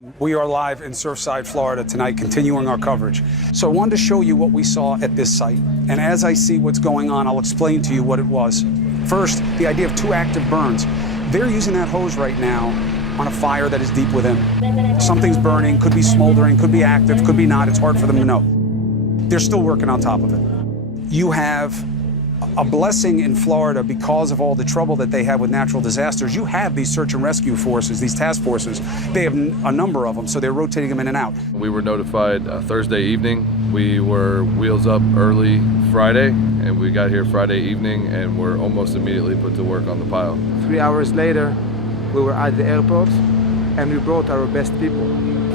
We are live in Surfside, Florida tonight, continuing our coverage. So I wanted to show you what we saw at this site. And as I see what's going on, I'll explain to you what it was. First, the idea of two active burns. They're using that hose right now on a fire that is deep within. Something's burning, could be smoldering, could be active, could be not. It's hard for them to know. They're still working on top of it. You have a blessing in Florida because of all the trouble that they have with natural disasters. You have these search and rescue forces, these task forces. They have a number of them, so they're rotating them in and out. We were notified Thursday evening. We were wheels up early Friday, and we got here Friday evening, and we're almost immediately put to work on the pile. 3 hours later, we were at the airport, and we brought our best people.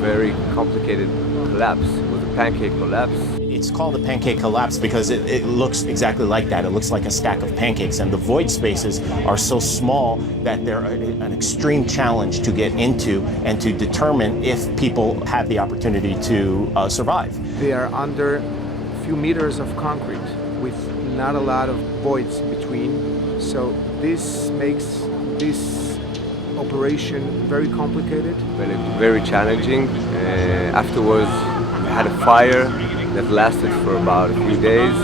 Very complicated collapse. It was a pancake collapse. It's called a pancake collapse because it looks exactly like that. It looks like a stack of pancakes, and the void spaces are so small that they're an extreme challenge to get into and to determine if people have the opportunity to survive. They are under a few meters of concrete with not a lot of voids between, so this makes this operation very complicated. Very challenging. Afterwards, we had a fire that lasted for about a few days.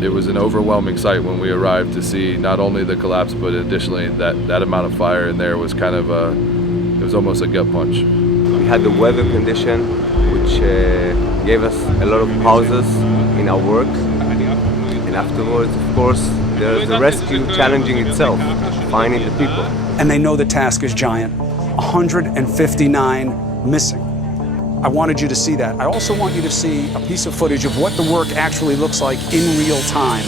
It was an overwhelming sight when we arrived to see not only the collapse, but additionally that amount of fire in there was kind of it was almost a gut punch. We had the weather condition, which gave us a lot of pauses in our work. And afterwards, of course, there's the rescue challenging itself, finding the people. And they know the task is giant. 159 missing. I wanted you to see that. I also want you to see a piece of footage of what the work actually looks like in real time,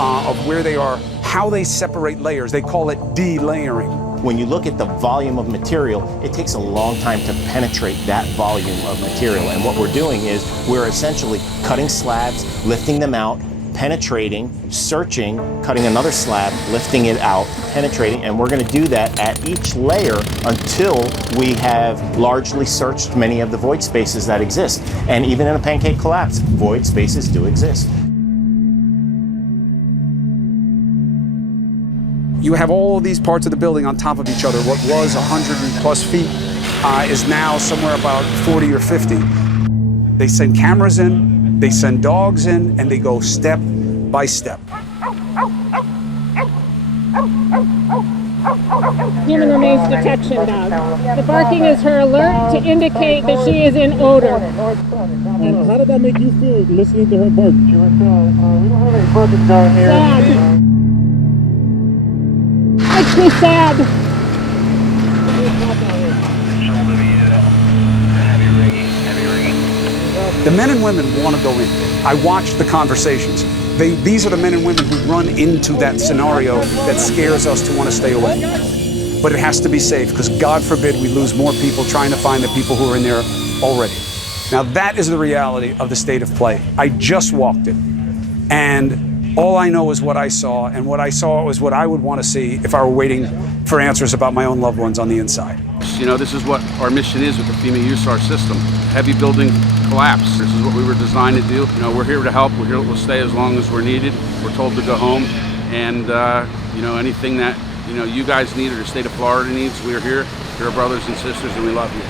of where they are, how they separate layers. They call it delayering. When you look at the volume of material, it takes a long time to penetrate that volume of material. And what we're doing is we're essentially cutting slabs, lifting them out, penetrating, searching, cutting another slab, lifting it out, penetrating, and we're going to do that at each layer until we have largely searched many of the void spaces that exist. And even in a pancake collapse, void spaces do exist. You have all of these parts of the building on top of each other. What was 100+ feet is now somewhere about 40 or 50. They send cameras in, they send dogs in, and they go step by step. Human remains detection dog. The barking is her alert to indicate that she is in odor. And how did that make you feel listening to her bark? We don't have any buzzes down here. Sad. Makes me sad. The men and women want to go in. I watched the conversations. These are the men and women who run into that scenario that scares us to want to stay away. But it has to be safe, because God forbid we lose more people trying to find the people who are in there already. Now that is the reality of the state of play. I just walked it, and all I know is what I saw, and what I saw was what I would want to see if I were waiting for answers about my own loved ones on the inside. You know, this is what our mission is with the Fema Usar system. Heavy building collapse. This is what we were designed to do. You know, we're here to help. We're here. We'll stay as long as we're needed. We're told to go home, and you know, anything that you guys need or the state of Florida needs, we're here. You're our brothers and sisters, and we love you.